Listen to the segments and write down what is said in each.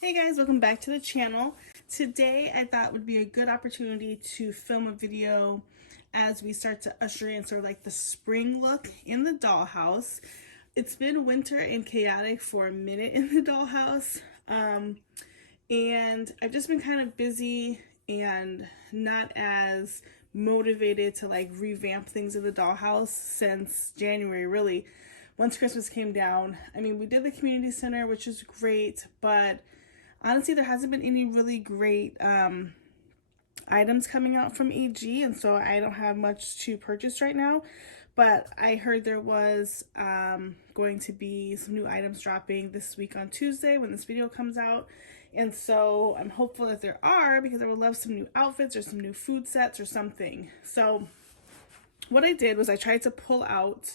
Hey guys, welcome back to the channel. Today I thought would be a good opportunity to film a video as we start to usher in sort of like the spring look in the dollhouse. It's been winter and chaotic for a minute in the dollhouse, and I've just been kind of busy and not as motivated to like revamp things in the dollhouse since January, really. Once Christmas came down, I mean, we did the community center, which is great, but honestly, there hasn't been any really great items coming out from AG, and so I don't have much to purchase right now. But I heard there was going to be some new items dropping this week on Tuesday when this video comes out. And so I'm hopeful that there are, because I would love some new outfits or some new food sets or something. So what I did was I tried to pull out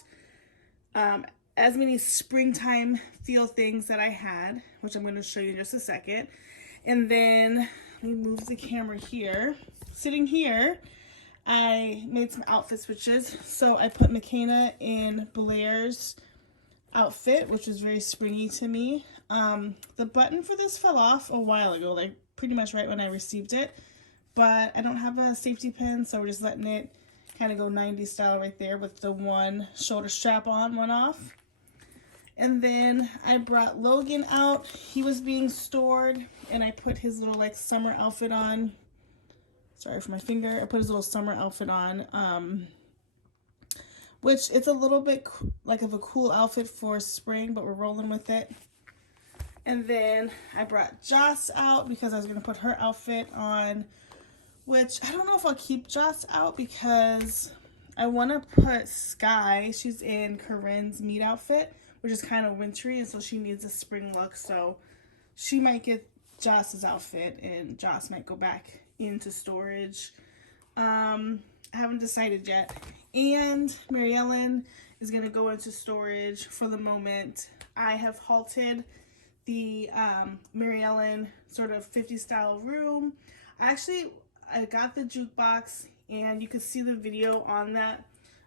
as many springtime feel things that I had, which I'm going to show you in just a second. And then let me move the camera here. Sitting here, I made some outfit switches. So I put McKenna in Blair's outfit, which was very springy to me. The button for this fell off a while ago, like pretty much right when I received it. But I don't have a safety pin, so we're just letting it kind of go 90s style right there with the one shoulder strap on, one off. And then I brought Logan out. He was being stored, and I put his little like summer outfit on. Sorry for my finger. I put his little summer outfit on, which it's a little bit like of a cool outfit for spring, but we're rolling with it. And then I brought Joss out because I was going to put her outfit on, which I don't know if I'll keep Joss out because I want to put Sky. She's in Corinne's meat outfit, which is kind of wintry, and so she needs a spring look. So she might get Joss's outfit, and Joss might go back into storage. I haven't decided yet. And Mary Ellen is going to go into storage for the moment. I have halted the Mary Ellen sort of 50s style room. I got the jukebox, and you could see the video on that.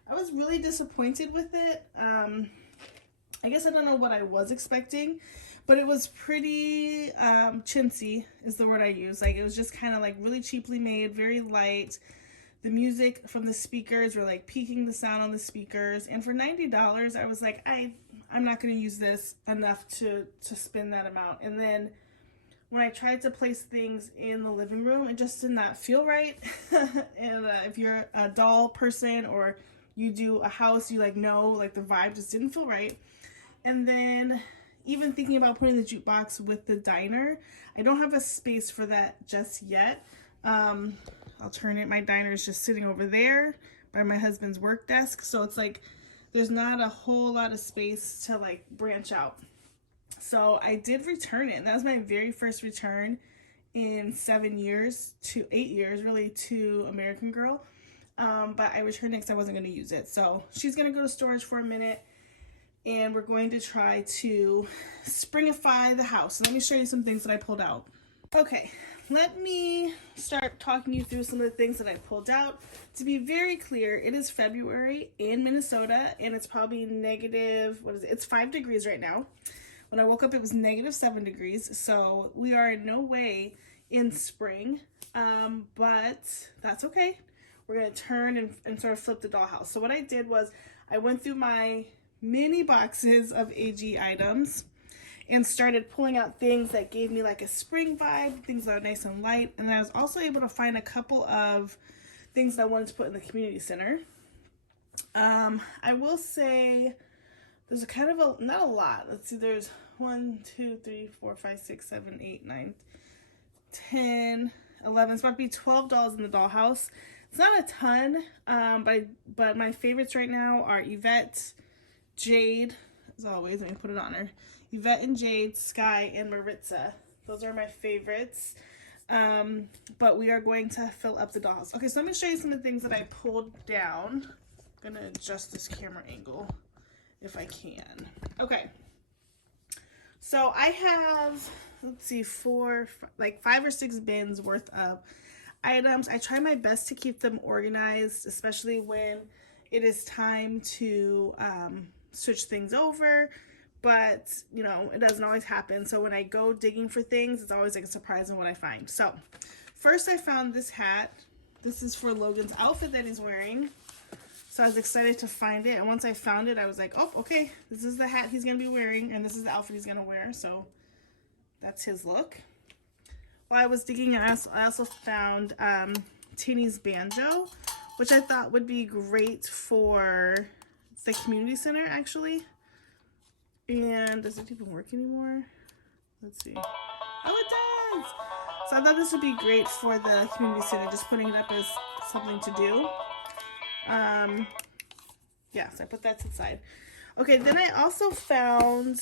I was really disappointed with it. I guess I don't know what I was expecting, but it was pretty chintzy is the word I use. Like, it was just kind of like really cheaply made, very light. The music from the speakers were like peaking the sound on the speakers, and for $90 I was like, I'm not going to use this enough to spend that amount. And then when I tried to place things in the living room, it just did not feel right. And if you're a doll person or you do a house, you know like the vibe just didn't feel right. And then even thinking about putting the jukebox with the diner, I don't have a space for that just yet. I'll turn it. My diner is just sitting over there by my husband's work desk. So it's like there's not a whole lot of space to like branch out. So I did return it. And that was my very first return in 8 years really, to American Girl. But I returned it because I wasn't going to use it. So she's going to go to storage for a minute. And we're going to try to springify the house. So let me show you some things that I pulled out. Okay, let me start talking you through some of the things that I pulled out. To be very clear, it is February in Minnesota, and it's probably negative, it's 5 degrees right now. When I woke up, it was negative 7 degrees. So we are in no way in spring, but that's okay. We're going to turn and sort of flip the dollhouse. So what I did was I went through my mini boxes of AG items and started pulling out things that gave me like a spring vibe, things that are nice and light. And then I was also able to find a couple of things that I wanted to put in the community center. I will say there's a kind of not a lot. Let's see, there's 1, 2, 3, 4, 5, 6, 7, 8, 9, 10, 11. It's about to be $12 in the dollhouse. It's not a ton, but my favorites right now are Yvette, Jade, as always, let me put it on her. Yvette and Jade, Sky, and Maritza. Those are my favorites. But we are going to fill up the dollhouse. Okay, so let me show you some of the things that I pulled down. I'm gonna adjust this camera angle if I can. Okay. So I have, let's see, 5 or 6 bins worth of items. I try my best to keep them organized, especially when it is time to switch things over. but you know, it doesn't always happen. So when I go digging for things, it's always like a surprise in what I find. So first I found this hat. This is for Logan's outfit that he's wearing. So I was excited to find it, and once I found it, I was like, oh, okay, this is the hat he's gonna be wearing, and this is the outfit he's gonna wear. So that's his look. While I was digging, I also found Teeny's banjo, which I thought would be great for the community center, actually. And does it even work anymore? Let's see. Oh, it does! So I thought this would be great for the community center, just putting it up as something to do. Yeah, so I put that to the side. Okay, then I also found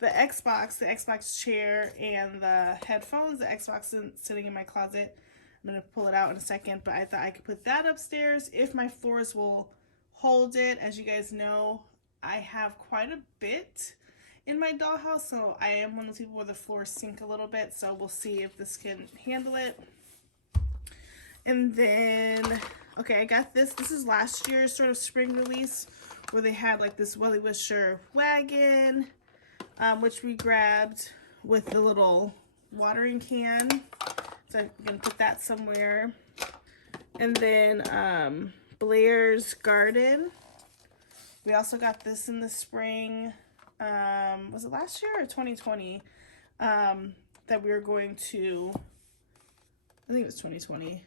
the Xbox chair, and the headphones. The Xbox is sitting in my closet. I'm going to pull it out in a second, but I thought I could put that upstairs if my floors will hold it. As you guys know, I have quite a bit in my dollhouse, so I am one of those people where the floors sink a little bit, so we'll see if this can handle it. And then, okay, I got this. This is last year's sort of spring release where they had like this Welly Wisher wagon, which we grabbed with the little watering can. So I'm going to put that somewhere. And then Blair's Garden. We also got this in the spring. Was it last year or 2020? That we were going to, I think it was 2020.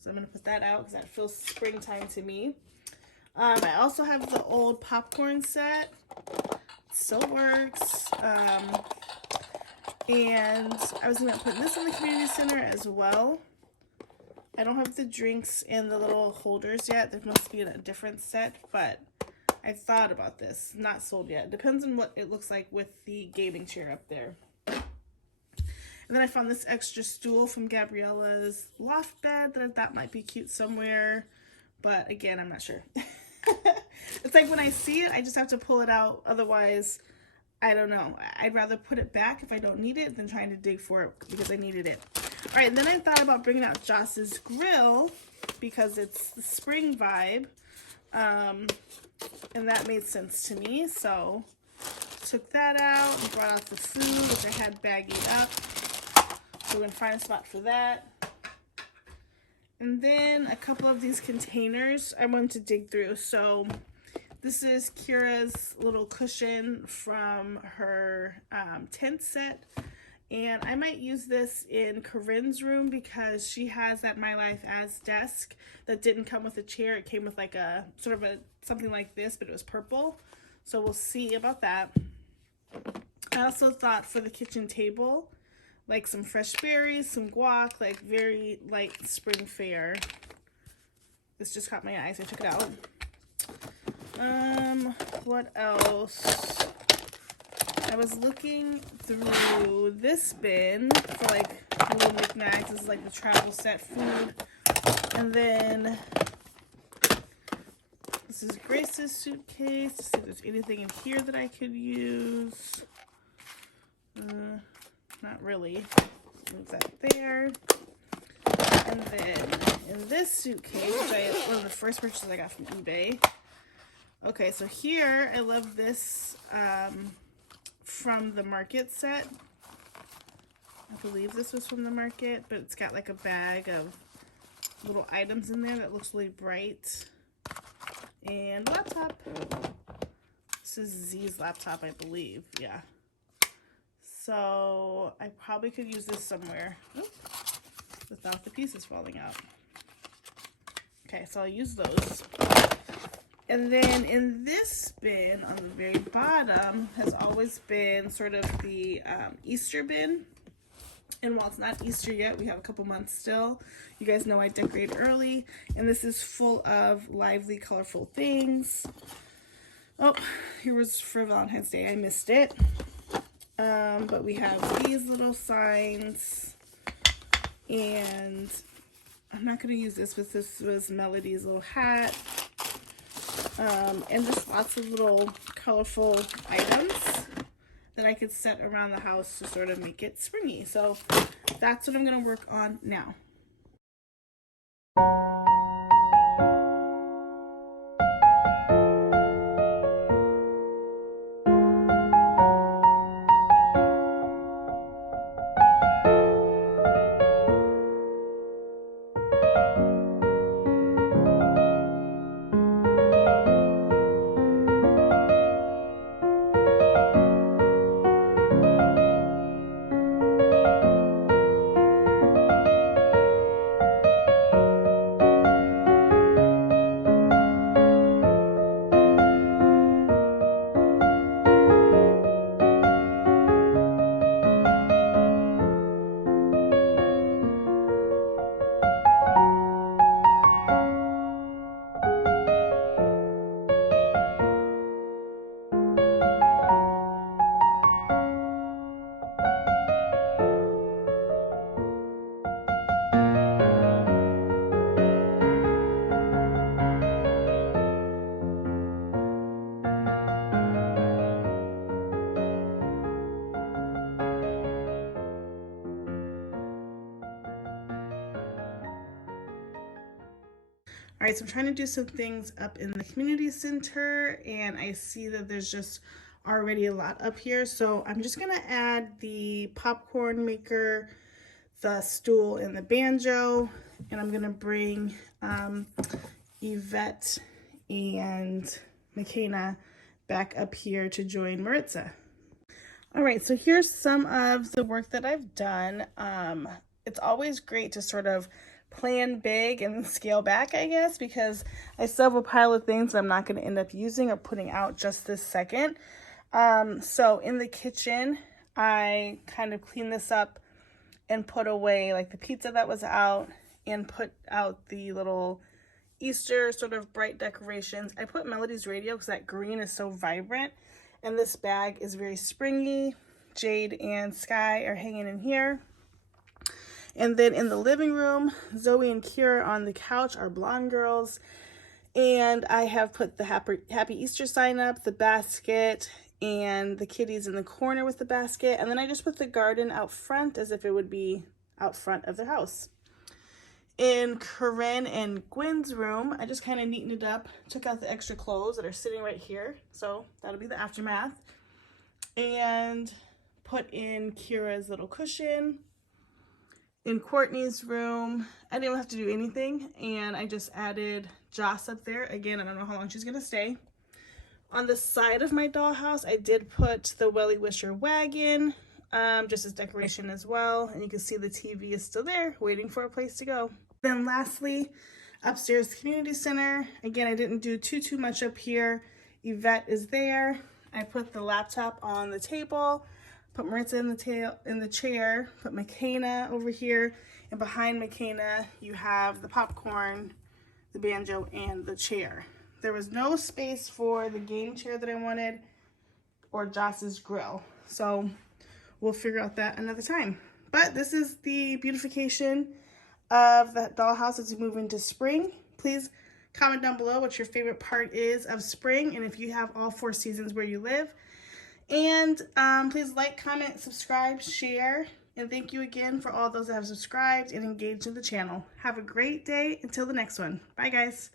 So I'm going to put that out because that feels springtime to me. I also have the old popcorn set. Still works. And I was going to put this in the community center as well. I don't have the drinks and the little holders yet. There must be a different set, but I thought about this. Not sold yet. Depends on what it looks like with the gaming chair up there. And then I found this extra stool from Gabriella's loft bed that I thought might be cute somewhere. But again, I'm not sure. It's like when I see it, I just have to pull it out. Otherwise, I don't know. I'd rather put it back if I don't need it than trying to dig for it because I needed it. All right, and then I thought about bringing out Joss's grill because it's the spring vibe. And that made sense to me. So took that out and brought out the food, which I had baggied up. So we're going to find a spot for that. And then a couple of these containers I wanted to dig through. So this is Kira's little cushion from her tent set. And I might use this in Corinne's room because she has that My Life As desk that didn't come with a chair. It came with like a sort of a something like this, but it was purple. So we'll see about that. I also thought for the kitchen table, like some fresh berries, some guac, like very light spring fare. This just caught my eye, so I took it out. What else? I was looking through this bin for like little knickknacks. This is like the travel set food. And then this is Grace's suitcase to see if there's anything in here that I could use. Not really. Move that there. And then in this suitcase, which one of the first purchases I got from eBay. Okay, so here I love this from the market set. I believe this was from the market, but it's got like a bag of little items in there that looks really bright. And laptop. This is Z's laptop, I believe. Yeah. So I probably could use this somewhere. Oops, without the pieces falling out. Okay, so I'll use those. And then in this bin on the very bottom has always been sort of the Easter bin. And while it's not Easter yet, we have a couple months still. You guys know I decorate early. And this is full of lively, colorful things. Oh, here was for Valentine's Day. I missed it. But we have these little signs. And I'm not going to use this, but this was Melody's little hat. And just lots of little colorful items that I could set around the house to sort of make it springy. So that's what I'm going to work on now. right, so I'm trying to do some things up in the community center, and I see that there's just already a lot up here. So I'm just gonna add the popcorn maker, the stool, and the banjo, and I'm gonna bring Yvette and McKenna back up here to join Maritza. All right, so here's some of the work that I've done. It's always great to sort of plan big and scale back, I guess, because I still have a pile of things that I'm not going to end up using or putting out just this second. So in the kitchen, I kind of cleaned this up and put away like the pizza that was out and put out the little Easter sort of bright decorations. I put Melody's radio because that green is so vibrant, and this bag is very springy. Jade and Sky are hanging in here. And then in the living room, Zoe and Kira on the couch are blonde girls. And I have put the Happy Easter sign up, the basket, and the kitties in the corner with the basket. And then I just put the garden out front as if it would be out front of their house. In Corinne and Gwen's room, I just kind of neatened it up, took out the extra clothes that are sitting right here. So that'll be the aftermath. And put in Kira's little cushion. In Courtney's room, I didn't have to do anything, and I just added Joss up there. Again, I don't know how long she's gonna stay. On the side of my dollhouse, I did put the Welly Wisher wagon, just as decoration as well. And you can see the TV is still there, waiting for a place to go. Then lastly, upstairs, the community center. Again, I didn't do too much up here. Yvette is there. I put the laptop on the table. Put Maritza in the chair, put McKenna over here, and behind McKenna you have the popcorn, the banjo, and the chair. There was no space for the game chair that I wanted or Joss's grill, so we'll figure out that another time. But this is the beautification of the dollhouse as we move into spring. Please comment down below what your favorite part is of spring, and if you have all 4 seasons where you live. And please like, comment, subscribe, share, and thank you again for all those that have subscribed and engaged in the channel. Have a great day until the next one. Bye, guys.